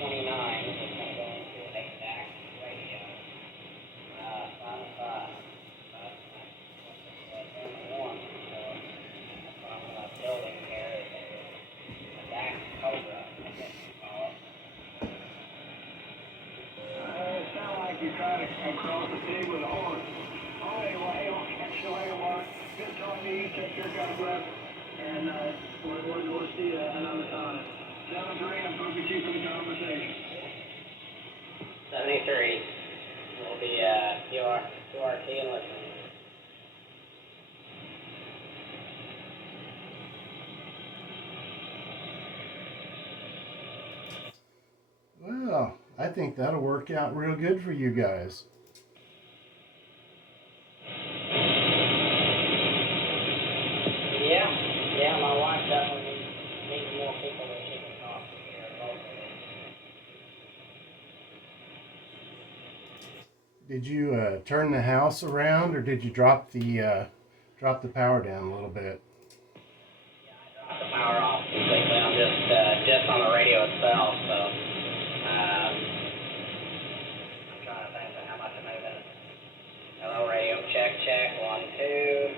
29 is going to go into a DAC radio. 5 1. So that's what I'm building here is a DAC Cobra, I guess you call it. It sounds like you're trying to cross the pig with a horse. Oh, anyway, good talking to you. Take care, God bless. And we'll see you another time. 73, I'm going to be keeping the conversation. 73 will be QRT and listening. Well, I think that'll work out real good for you guys. Yeah, my wife definitely needs more people that she can talk to here locally. Did you turn the house around, or did you drop the power down a little bit? Yeah, I dropped the power off completely. I'm just on the radio itself, so I'm trying to think of how much I'm moving. Hello, radio, check, 1, 2.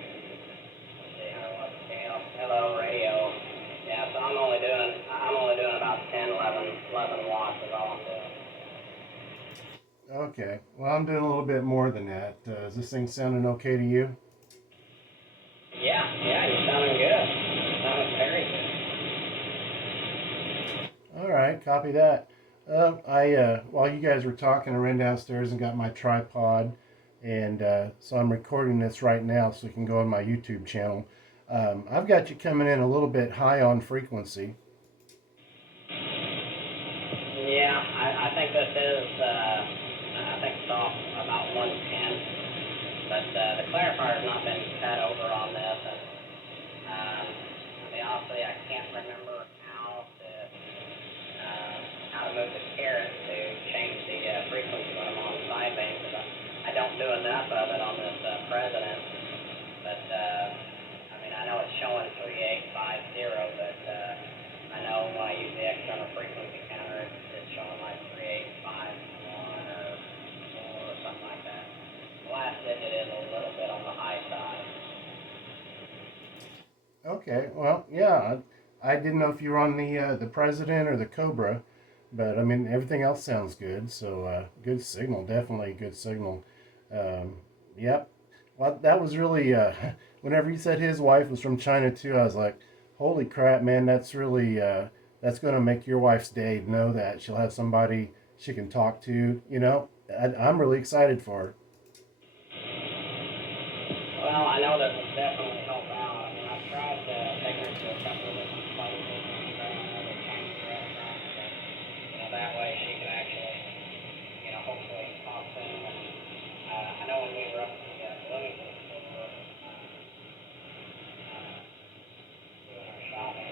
Hello, radio. Yeah, so I'm only doing about 10, 11 watts is all I'm doing. Okay. Well, I'm doing a little bit more than that. Is this thing sounding okay to you? Yeah, you're sounding good. You're sounding very good. All right, copy that. While you guys were talking, I ran downstairs and got my tripod, and so I'm recording this right now so it can go on my YouTube channel. I've got you coming in a little bit high on frequency. Yeah, I think this is, I think it's off about 110, but the clarifier's not been cut over on this, and to be honest with you, I can't remember how to move the caret to change the frequency when I'm on sideband, because I don't do enough of it on this President, but I know it's showing 3850, but I know when I use the external frequency counter, it's showing like 3851 or something like that. The last digit is a little bit on the high side. Okay, well, yeah, I didn't know if you were on the President or the Cobra, but I mean everything else sounds good. So good signal, definitely good signal. Yep. Well, that was really. Whenever he said his wife was from China too, I was like, "Holy crap, man! That's really that's going to make your wife's day. Know that she'll have somebody she can talk to. You know, I'm really excited for her." Well, I know that will definitely help out. I mean, I've tried to take her to a couple of different places and try another Chinese restaurant, but that way she can actually, hopefully talk to him. And I know when we were up in the Bloomington store doing our shopping,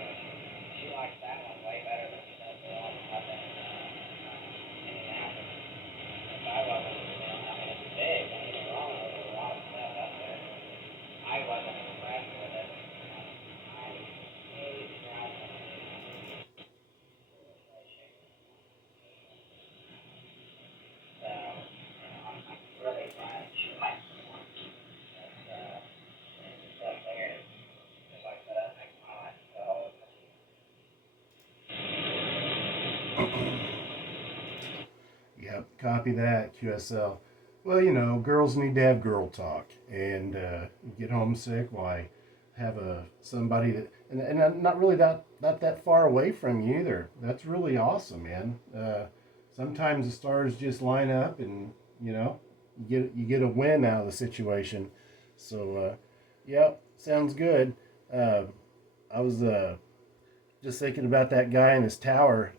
she likes that one way better than she does the one up in Indianapolis. If I wasn't, it's big. Don't get me wrong, there's a lot of stuff up there. I wasn't impressed with it. I really tried to so, I'm really glad she likes the one. It's up there. Just like that, makes my life so Yep, copy that, QSL. Well, girls need to have girl talk, and you get homesick. Why, have somebody that, and I'm not really not that far away from you either. That's really awesome, man. Sometimes the stars just line up, and you get a win out of the situation. So, yep, sounds good. I was just thinking about that guy in his tower.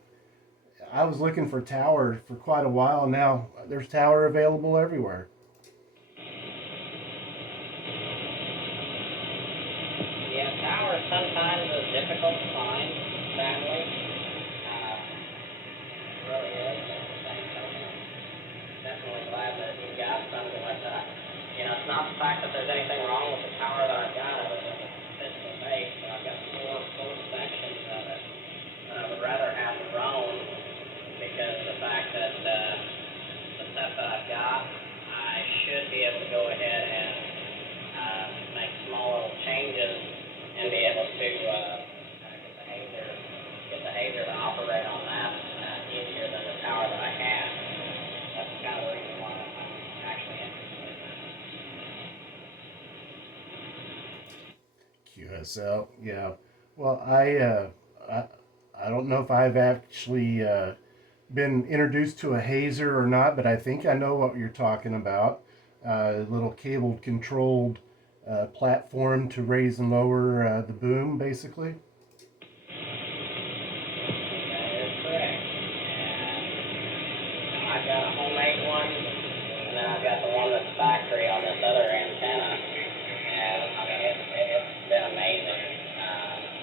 I was looking for tower for quite a while now. There's tower available everywhere. yeah, tower sometimes is difficult to find, sadly. It really is, but at the same token, I'm definitely glad that you got something like that. It's not the fact that there's anything wrong with the tower that I've got other than the physical base, but I've got four sections of it. I would rather have grown QSL, yeah. Well, I don't know if I've actually been introduced to a hazer or not, but I think I know what you're talking about. A little cable controlled platform to raise and lower the boom, basically. That is correct. And I've got a homemade one, and then I've got the one that's factory on this other antenna. And I mean, it's been amazing.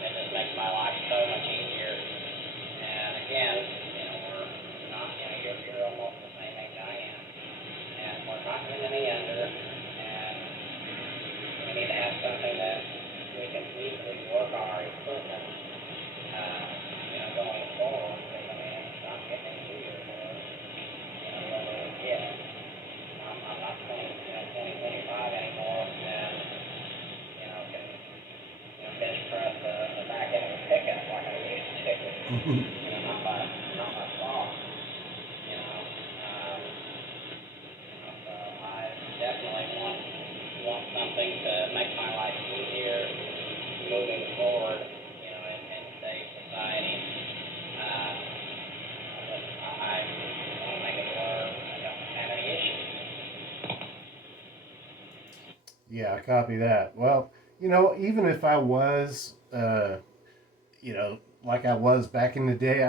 It just makes my life so much easier. And again, we're not, you're almost the same age I am. And we're not going any under. And we need to have something that we can easily work on our equipment, going forward. Because, I mean, it's not getting any easier for us, when we get it. I'm not 20, 25 anymore. And, can, bench press the back end of a pickup like I used to. Not my fault. So I definitely want something to make my life easier moving forward, in today's society. I want to make it where I don't have any issues. Yeah, copy that. Well, even if I was, like I was back in the day,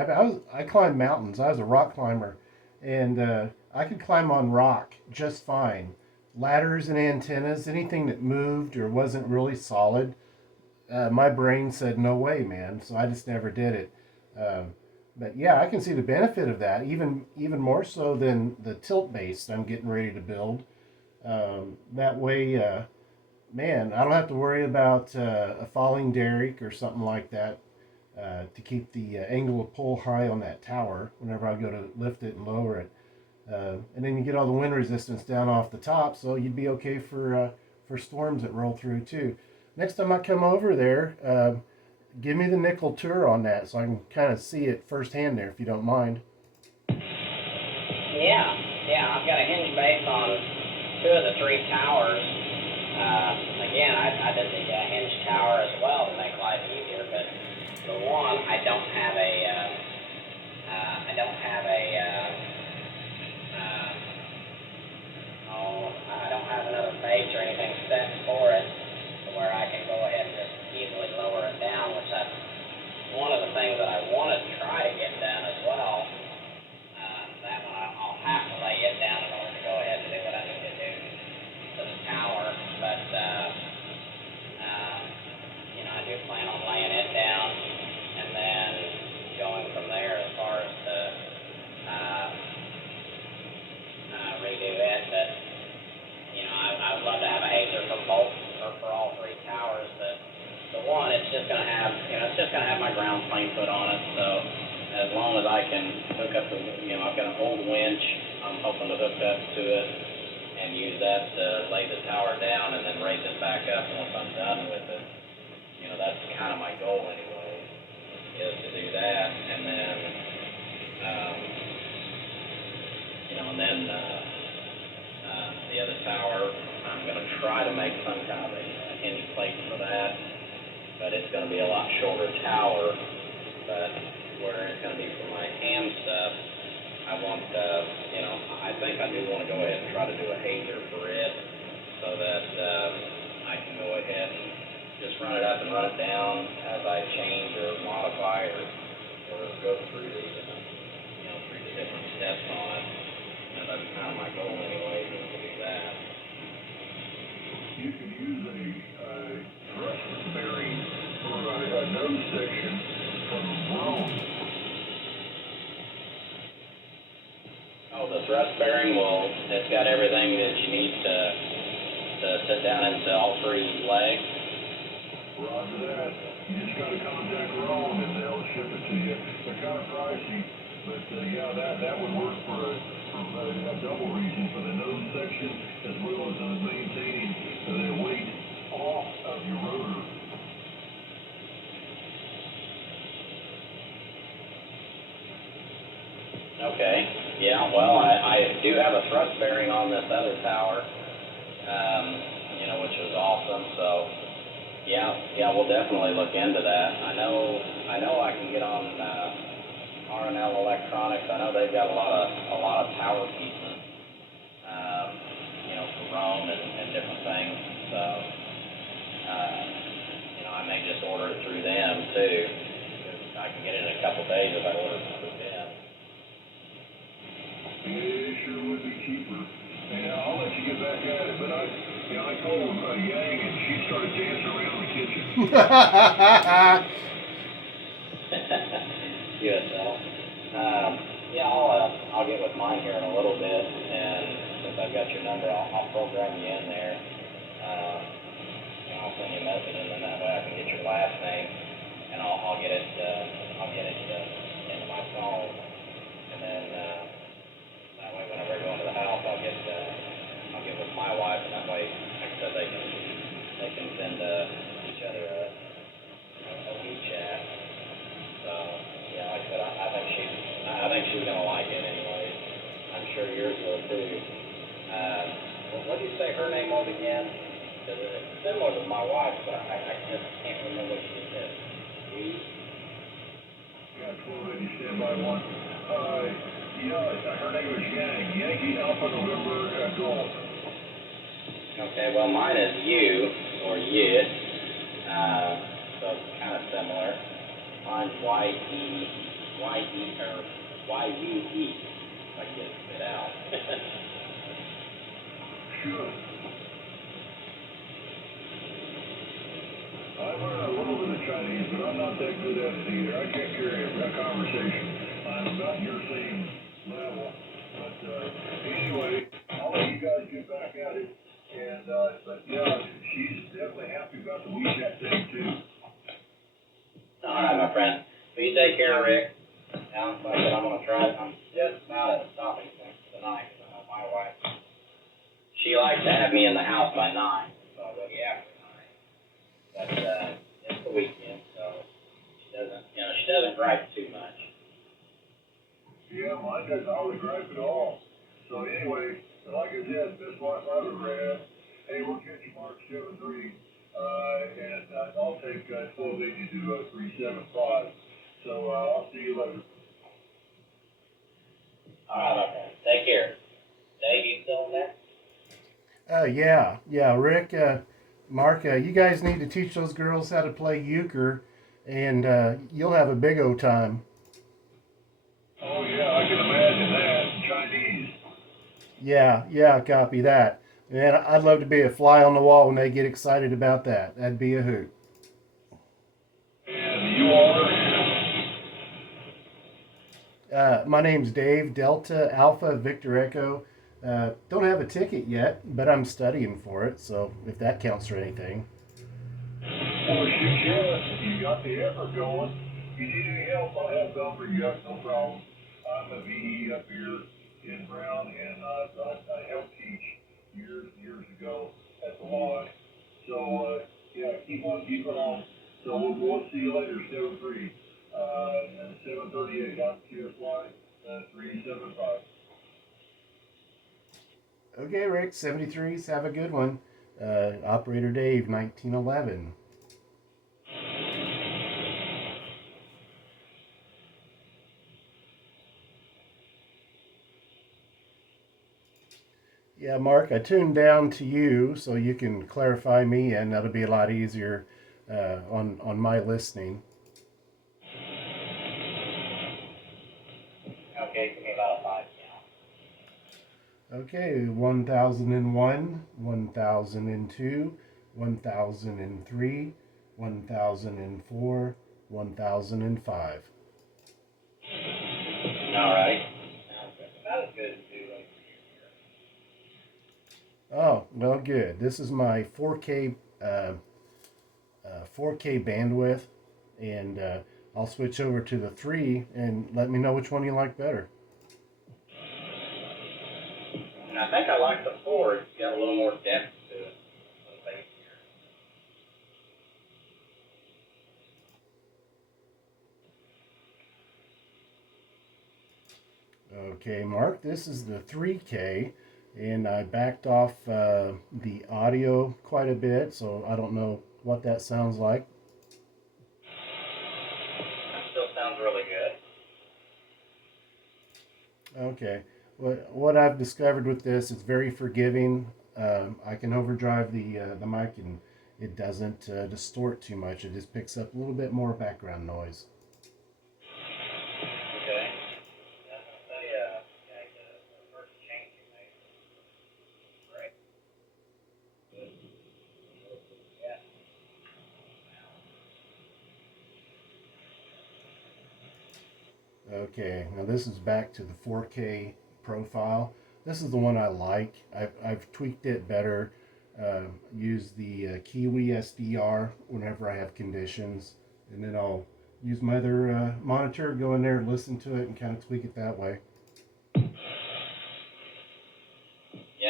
I climbed mountains. I was a rock climber, and I could climb on rock just fine. Ladders and antennas, anything that moved or wasn't really solid, my brain said no way, man. So I just never did it. Um, but yeah, I can see the benefit of that, even more so than the tilt base I'm getting ready to build. That way, man, I don't have to worry about a falling derrick or something like that to keep the angle of pull high on that tower whenever I go to lift it and lower it. And then you get all the wind resistance down off the top, so you'd be okay for storms that roll through too. Next time I come over there, give me the nickel tour on that so I can kind of see it firsthand there, if you don't mind. Yeah, I've got a hinge base on two of the three towers. Again, I did the hinge tower as well to make life easier, but the one I don't have I don't have another base or anything set for it to where I can go ahead and just easily lower it down, which that's one of the things that I want to try to get done as well. That one I'll have to lay it down in order to go ahead and do what I need to do to the tower, but I do plan on laying it down and then going from there as far as to redo it. But I would love to have a hazer for both or for all three towers. But the one, it's just going to have my ground plane put on it. So as long as I can hook up I've got an old winch. I'm hoping to hook up to it and use that to lay the tower down and then raise it back up once I'm done with it. That's kind of my goal anyway, is to do that. And then, the other tower, I'm going to try to make some kind of a hinge plate for that, but it's going to be a lot shorter tower. But where it's going to be for my ham stuff, I want, I think I do want to go ahead and try to do a hazer for it so that I can go ahead and just run it up and run it down as I change or modify or go through the different steps on it. That's kind of my goal anyway, is to do that. You can use a thrust bearing for a nose section from a drone. Oh, the thrust bearing, it's got everything that you need to sit down into all three legs. Roger that. You just got to contact Rome and they'll ship it to you. They're kind of pricey, but that would work for a double reason, for the nose section as well as maintaining the weight off of your rotor. Okay. Yeah. Well, I do have a thrust bearing on this other tower, which is awesome. So. Yeah, we'll definitely look into that. I know I can get on R&L Electronics. I know they've got a lot of tower pieces, for Rome and different things. So, I may just order it through them too. I can get it in a couple days if I order it through them. It sure would be cheaper. And I'll let you get back at it, but I told Yang, and she started dancing around the kitchen. USL. I'll get with mine here in a little bit, and since I've got your number, I'll program you in there. I'll send you a message, and then that way I can get your last name, and I'll get it into my phone, and then that way whenever I go into the house, I'll get with my wife, and that way, like I said, they can send each other a WeChat. So like I said, I think she's gonna like it anyway. I'm sure yours will too. What did you say her name was again? It's similar to my wife's, but I just can't remember what she said. Yeah, 1280 standby one. Her name was Yang. Yankee Alpha November Golf. Okay, well mine is U or Yid, so it's kind of similar. Mine's Y-E or Y-U-E. If I can get it spit out. Sure. I learned a little bit of Chinese, but I'm not that good at it either. I can't carry a conversation. I'm about your same level. But anyway, I'll let you guys get back at it. And she's definitely happy about the WeChat thing too. All right, my friend. Well, you take care, Rick. Like I said, I'm gonna try it. I'm just about at the stopping point for tonight. I know my wife. She likes to have me in the house by 9, so I'll go after 9. But it's the weekend, so she doesn't gripe too much. Yeah, mine doesn't hardly gripe at all. So anyway, like I said, this wife I would grab. Hey, we'll catch you Mark 7-3, and I'll take 1280 to 375. So I'll see you later. All right, my friend. Take care. Dave, you still in there? Yeah, Rick, Mark, you guys need to teach those girls how to play euchre, and you'll have a big old time. Oh yeah, I can imagine that. Chinese. Yeah, copy that. Man, I'd love to be a fly on the wall when they get excited about that. That'd be a hoot. And you are? My name's Dave, Delta Alpha Victor Echo. Don't have a ticket yet, but I'm studying for it, so if that counts for anything. Well, shoot, yeah, you got the effort going. If you need any help, I'll have some for you. No problem. I'm a VE up here in Brown, and I helped teach years ago at the lodge. So, keep on. So we'll see you later, 7-3. And 738 on QSY 375. Okay, Rick, 73s, have a good one. Operator Dave, 1911. Yeah, Mark, I tuned down to you so you can clarify me, and that'll be a lot easier on my listening. Okay, give me about a 5 count. Okay, 1001, 1002, 1003, 1004, 1005. All right. Not as good as you like. Oh, well, good. This is my 4K 4K bandwidth, and I'll switch over to the 3 and let me know which one you like better. And I think I like the 4. It's got a little more depth to it. Okay, Mark, this is the 3K, and I backed off the audio quite a bit, so I don't know what that sounds like. That still sounds really good. Okay. What I've discovered with this, it's very forgiving. I can overdrive the mic and it doesn't distort too much. It just picks up a little bit more background noise. Okay. Yeah, I'll tell you, the first change you made was great. Good. Yeah. Okay, now this is back to the 4K profile. This is the one I like. I've tweaked it better. Use the Kiwi SDR whenever I have conditions, and then I'll use my other monitor, go in there, listen to it, and kind of tweak it that way. Yeah,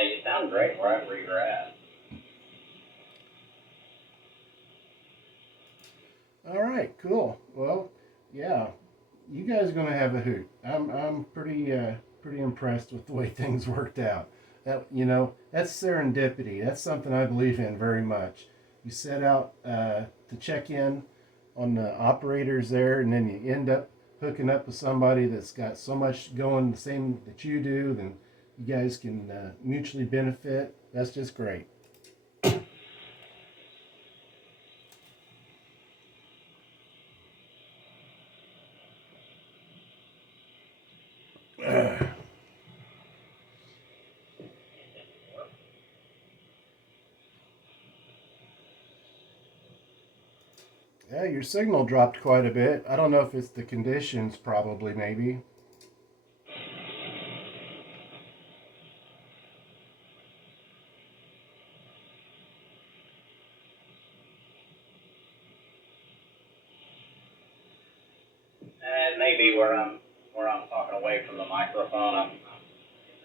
you sound great right where you're at. All right, cool. Well, yeah, you guys are gonna have a hoot. I'm pretty impressed with the way things worked out. That's serendipity. That's something I believe in very much. You set out to check in on the operators there, and then you end up hooking up with somebody that's got so much going the same that you do. Then you guys can mutually benefit. That's just great. Yeah, your signal dropped quite a bit. I don't know if it's the conditions, probably, maybe. Maybe where I'm talking away from the microphone. I'm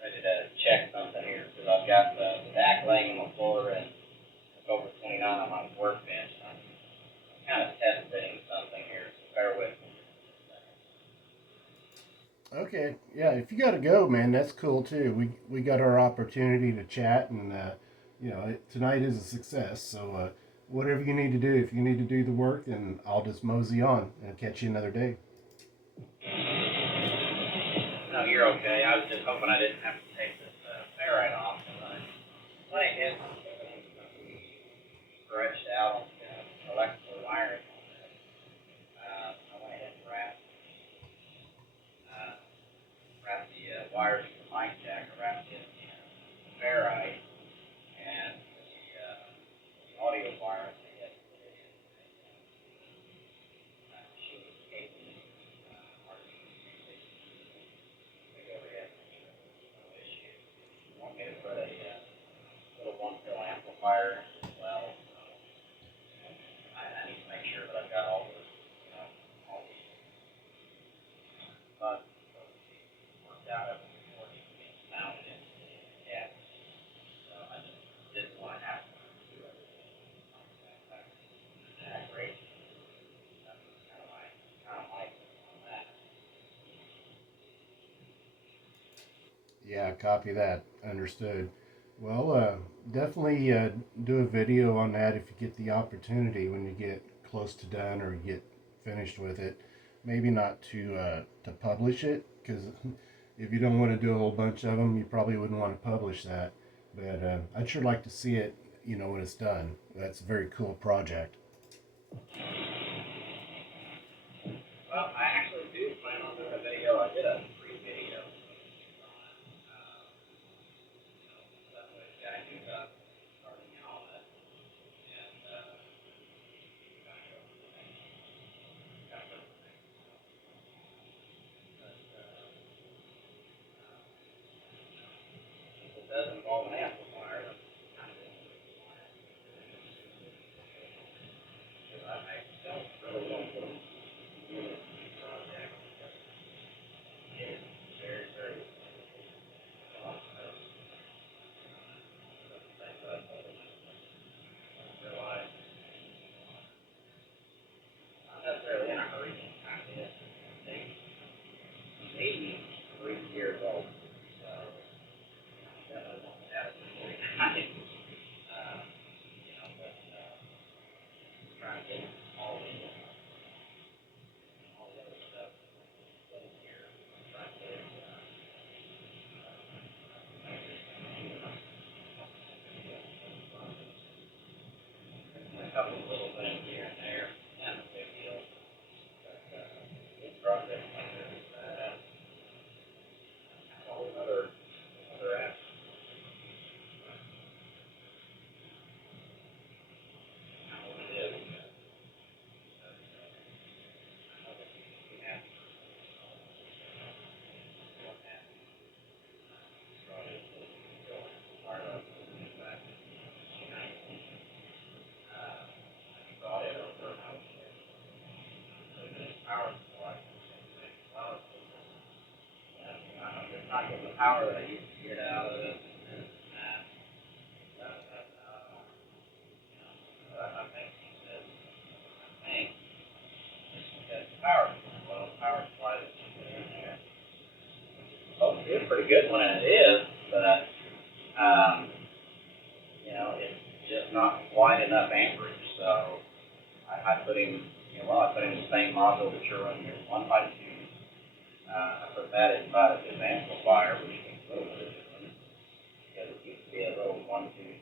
ready to check something here because I've got the DAC laying on the floor and it's over 29 on my workbench. I'm kind of testing something here, so bear with me. Okay, yeah. If you got to go, man, that's cool too. We got our opportunity to chat, and tonight is a success. So whatever you need to do, if you need to do the work, then I'll just mosey on and catch you another day. No, you're okay. I was just hoping I didn't have to take this ferrite off. When I did, stretched out electrical wiring. I went ahead and wrapped the wires for the mic jack around the ferrite and the audio wire. Put a little 1 kilo amplifier as well. I need to make sure that I've got all the bugs worked out before it gets mounted in. Yeah. So I just didn't want to have to do everything. Yeah, great. That's kind of my on that. Yeah, copy that. Understood. Well, definitely do a video on that if you get the opportunity when you get close to done or you get finished with it. Maybe not to publish it, because if you don't want to do a whole bunch of them, you probably wouldn't want to publish that. But I'd sure like to see it, when it's done. That's a very cool project. Well, I actually do plan on doing a video. I did a free video. It does involve an amplifier. I don't really want to do a project. It's very, very realize not necessarily in a hurry. Kind of is. He's 83 years old. So definitely want to have it. not getting the power that I used to get out of it. And, I think he said, I think it's because power, well, power supply that's in there. Well, it's pretty good when it is, but, it's just not quite enough amperage. So I put him, I put him the same module that you're running here, 1 by 2. I put that inside of his amplifier, which is a little bit different, because it used to be a little one tube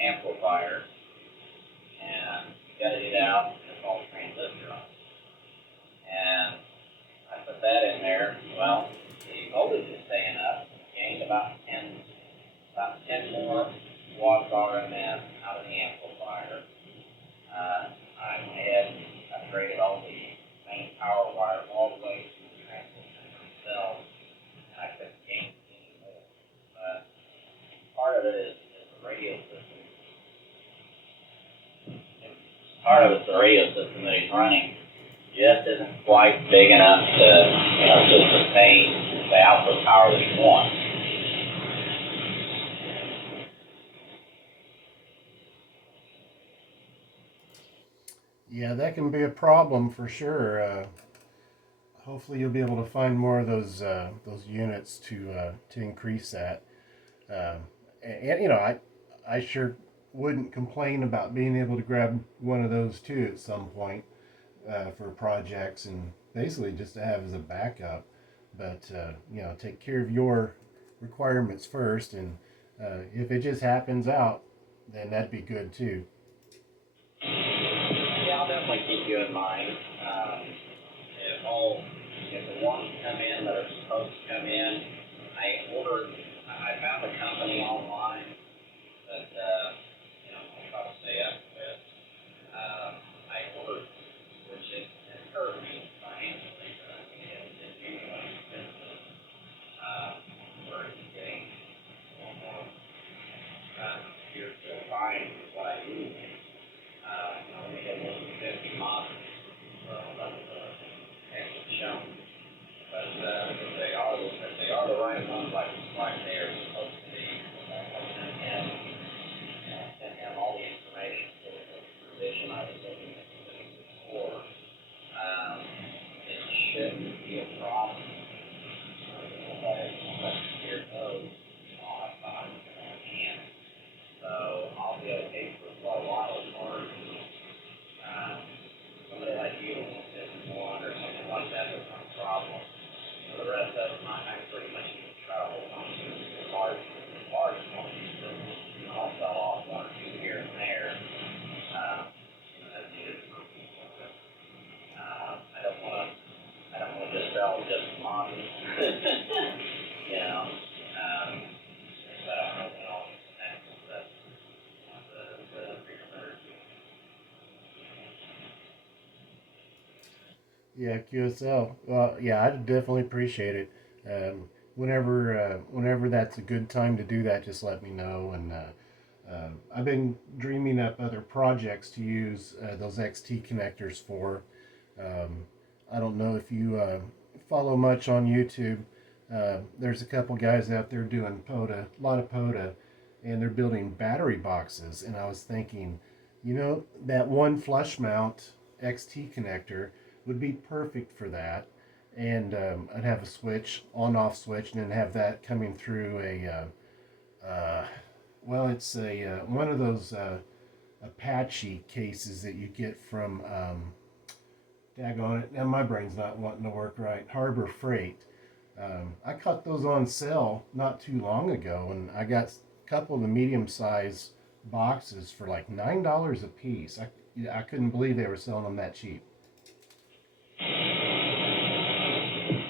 amplifier, and gutted it out, and it's all transistor on it. And I put that in there. Well, the voltage is staying up. Gained about 10 more watts RMS out of the amplifier. I went ahead and upgraded all the main power wires all the way to the transistor themselves, and I couldn't gain it anymore. But part of it is the radio system. Part of it's the radio system that he's running just isn't quite big enough to sustain the output power that he wants. Yeah, that can be a problem for sure. Hopefully, you'll be able to find more of those units to increase that. And I sure wouldn't complain about being able to grab one of those too at some point for projects and basically just to have as a backup. But take care of your requirements first, and if it just happens out, then that'd be good too. Yeah, I'll definitely keep you in mind. If the ones come in that are supposed to come in, I found a company online that, I'll try to stay up with. I ordered, which it hurt me financially, but I think it didn't do much business, where it's getting more, here to find what I need. We had more than 50 models, so that's actually shown. But if they are the right ones, like they are supposed to be, and send him all the information for the position I was looking for. It shouldn't be a problem. Here goes. I thought I can. So I'll be okay for a while as far as somebody like you is one or something like that, that's not a problem. For the rest of them, I pretty much need to try to hold on to as large as possible. I'll sell off one or two here and there. That's needed for people. But, I don't want to just sell just modules. But I don't know that's the bigger better. Yeah, QSL. Well, yeah, I'd definitely appreciate it. Whenever that's a good time to do that, just let me know. And I've been dreaming up other projects to use those XT connectors for. I don't know if you follow much on YouTube. There's a couple guys out there doing POTA, a lot of POTA, and they're building battery boxes. And I was thinking, that one flush mount XT connector would be perfect for that. And I'd have a switch, on-off switch, and then have that coming through it's a one of those Apache cases that you get from, daggone it, now my brain's not wanting to work right, Harbor Freight. I caught those on sale not too long ago, and I got a couple of the medium-sized boxes for like $9 a piece. I couldn't believe they were selling them that cheap.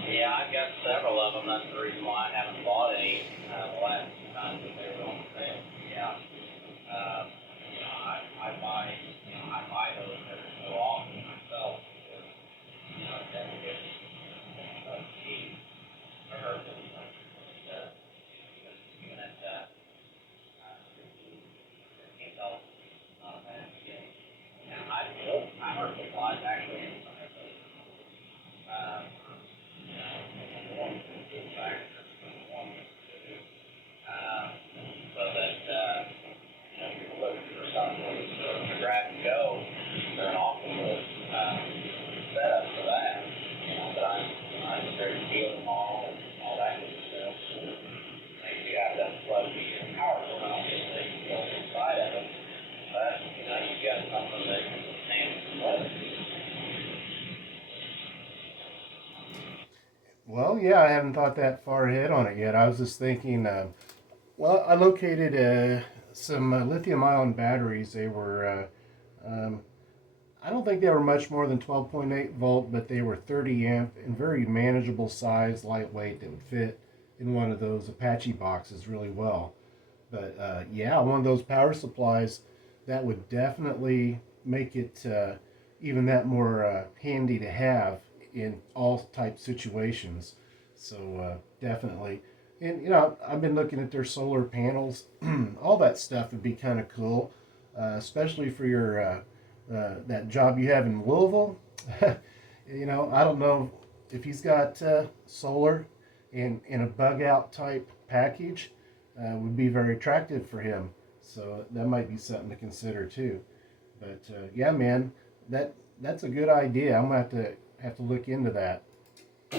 Yeah, I've got several of them. That's the reason why I haven't bought any the last time that they were on sale. Yeah. I buy those every so often myself. Because, then it gets cheap. Or, even at $15, not bad to get. Now, power supplies actually inside the, so that, you're looking for something to grab and go, they're an awful good, setup for that, but I'm sure to feel them all that good stuff. Maybe you have to plug your power cord off if they go inside of it, but, you've got something that can withstand some weather. Well, yeah, I haven't thought that far ahead on it yet. I was just thinking, well, I located some lithium-ion batteries. They were, I don't think they were much more than 12.8 volt, but they were 30 amp and very manageable size, lightweight, that would fit in one of those Apache boxes really well. But yeah, one of those power supplies, that would definitely make it even that more handy to have in all type situations. So definitely. And I've been looking at their solar panels. All that stuff would be kind of cool, especially for your that job you have in Louisville. I don't know if he's got solar in a bug out type package. Would be very attractive for him. So that might be something to consider too. But yeah, man, that's a good idea. I'm gonna have to look into that. I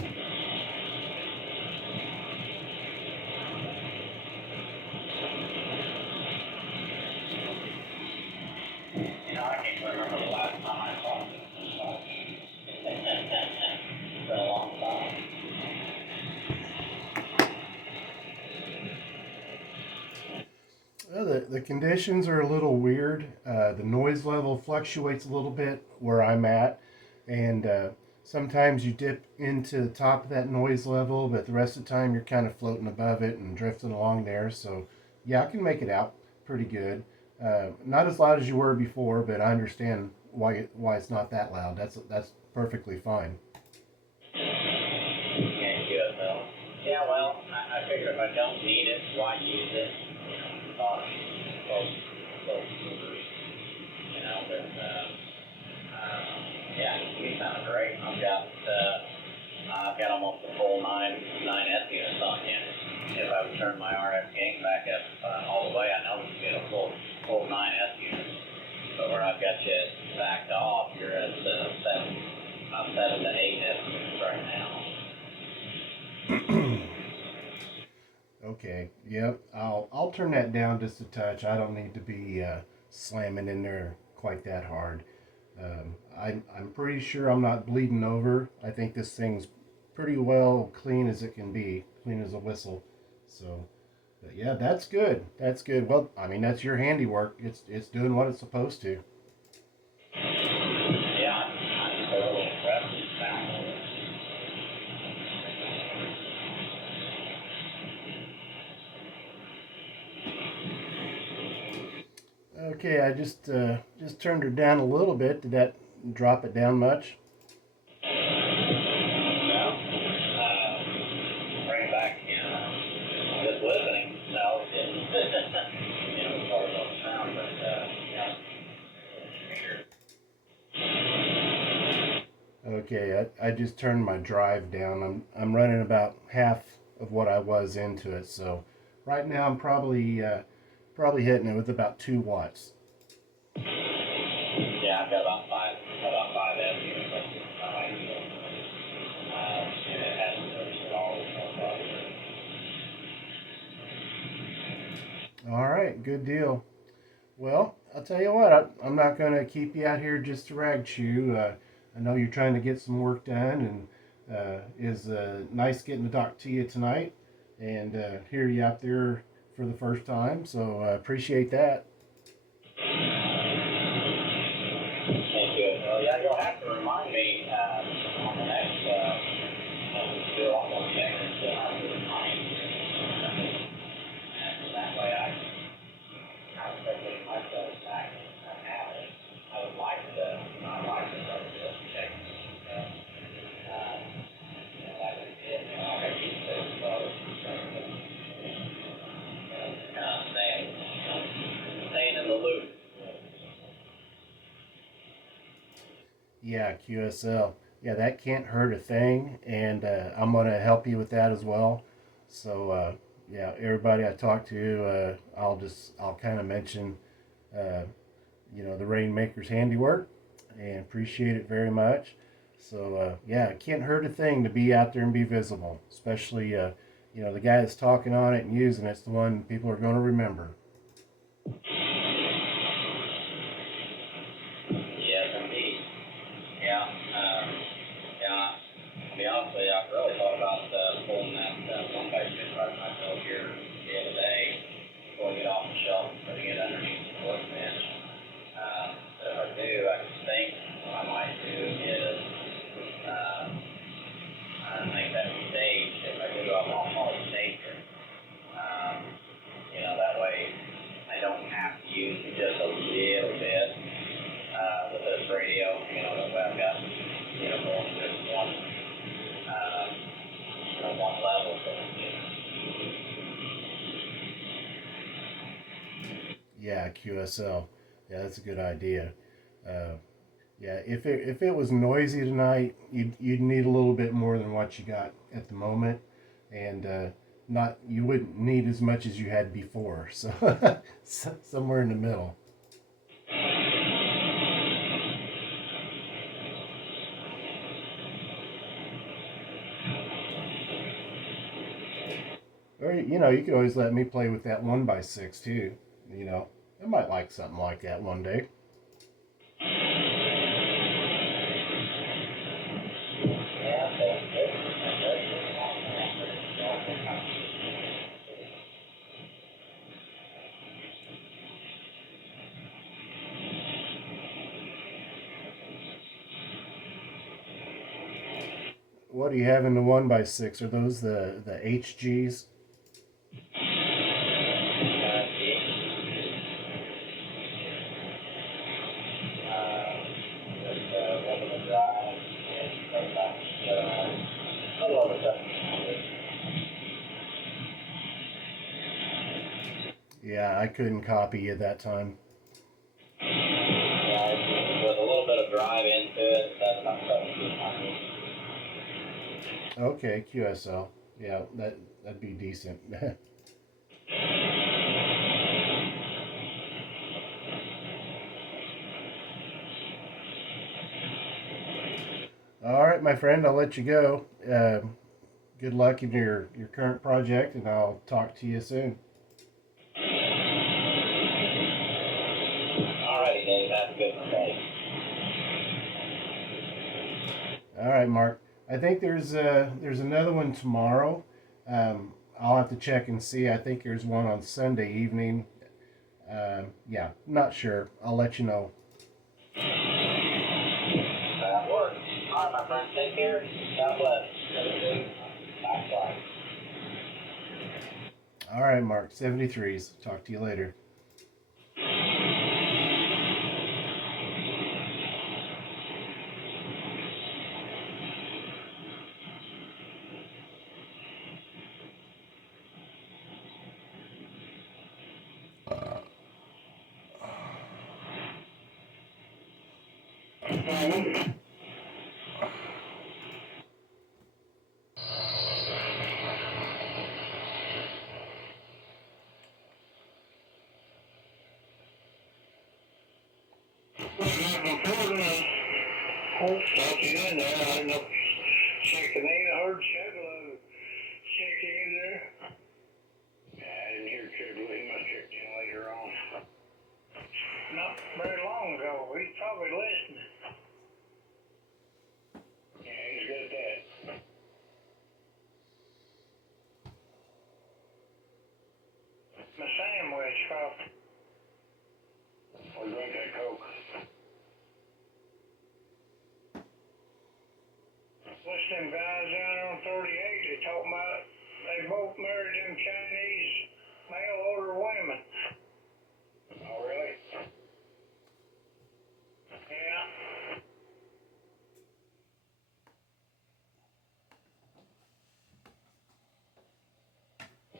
can't remember the last time I saw this. It's been a long time. Well, the conditions are a little weird. The noise level fluctuates a little bit where I'm at, and sometimes you dip into the top of that noise level, but the rest of the time you're kind of floating above it and drifting along there. So, yeah, I can make it out pretty good. Not as loud as you were before, but I understand why it's not that loud. That's perfectly fine. Can't do it though. Yeah, well, I figure if I don't need it, why use it? Close movers. But yeah, you sound great. I've got almost a full 9S units on you. If I would turn my RF gain back up all the way, I know we can get a full 9S unit. But where I've got you backed off, you're at 7 to 8S units right now. Okay, yep. I'll turn that down just a touch. I don't need to be slamming in there quite that hard. I'm pretty sure I'm not bleeding over. I think this thing's pretty well clean as it can be, clean as a whistle. So, but yeah, that's good. That's good. Well, I mean, that's your handiwork. It's doing what it's supposed to. Yeah, I'm a little impressed with the sound of it. Okay, I just turned her down a little bit. Did that drop it down much? Well, bring it back, just listening. No, it didn't. As far as the sound, but, Okay, I just turned my drive down. I'm running about half of what I was into it. So right now I'm probably hitting it with about 2 watts. yeah, I've got about five S units. And it hasn't touched at all. All right, good deal. Well, I'll tell you what, I'm not going to keep you out here just to rag chew. I know you're trying to get some work done, and is nice getting to talk to you tonight and hear you out there for the first time. So I appreciate that. Thank you. Well, yeah, you'll have to remind me on the next do all those things to remind me. And that way I quickly myself back and have it. I would like to start this check. That would be it. I got used to it, so staying in the loop. Yeah, QSL. Yeah, that can't hurt a thing, and I'm gonna help you with that as well. So yeah, everybody I talk to, I'll kind of mention, uh, the Rainmaker's handiwork, and appreciate it very much. So yeah, it can't hurt a thing to be out there and be visible, especially the guy that's talking on it and using it's the one people are going to remember. Yes, indeed. Yeah. Yeah. To be honest with you, I've really thought about pulling that one by six right myself here the other day, pulling it off the shelf, putting it underneath the workbench. So if I do, I think what I might do is, I think that stage, if I do, I'll call it stager. That way I don't have to use just a little bit with this radio. That way I've got, more than just one level. Yeah, QSL. Yeah, that's a good idea. Uh, yeah, if it was noisy tonight, you'd need a little bit more than what you got at the moment, and not you wouldn't need as much as you had before. So somewhere in the middle. Or you could always let me play with that 1x6 too. I might like something like that one day. What do you have in the 1x6? Are those the HGs? Yeah, I couldn't copy you that time. With a little bit of drive into it, that's not something. Okay, QSL. Yeah, that'd be decent. All right, my friend, I'll let you go. Good luck in your current project, and I'll talk to you soon. All righty, Dave. That's good for me. All right, Mark. I think there's another one tomorrow. I'll have to check and see. I think there's one on Sunday evening. Yeah, not sure. I'll let you know. That works. All right, my friend. Take care. God bless. Bye. All right, Mark. 73s. Talk to you later. In there. I end up checking in. I heard Chadlow checking in there. Yeah, I didn't hear Chadlow. He must check in later on. Not very long ago. He's probably listening. Yeah, he's good at that. My sandwich, probably. I'll drink that Coke. What's them guys down there on 38? They talking about they both married them Chinese mail order women. Oh, really? Yeah.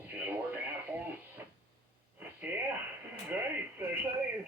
Is it working out for them? Yeah, great. They're saying.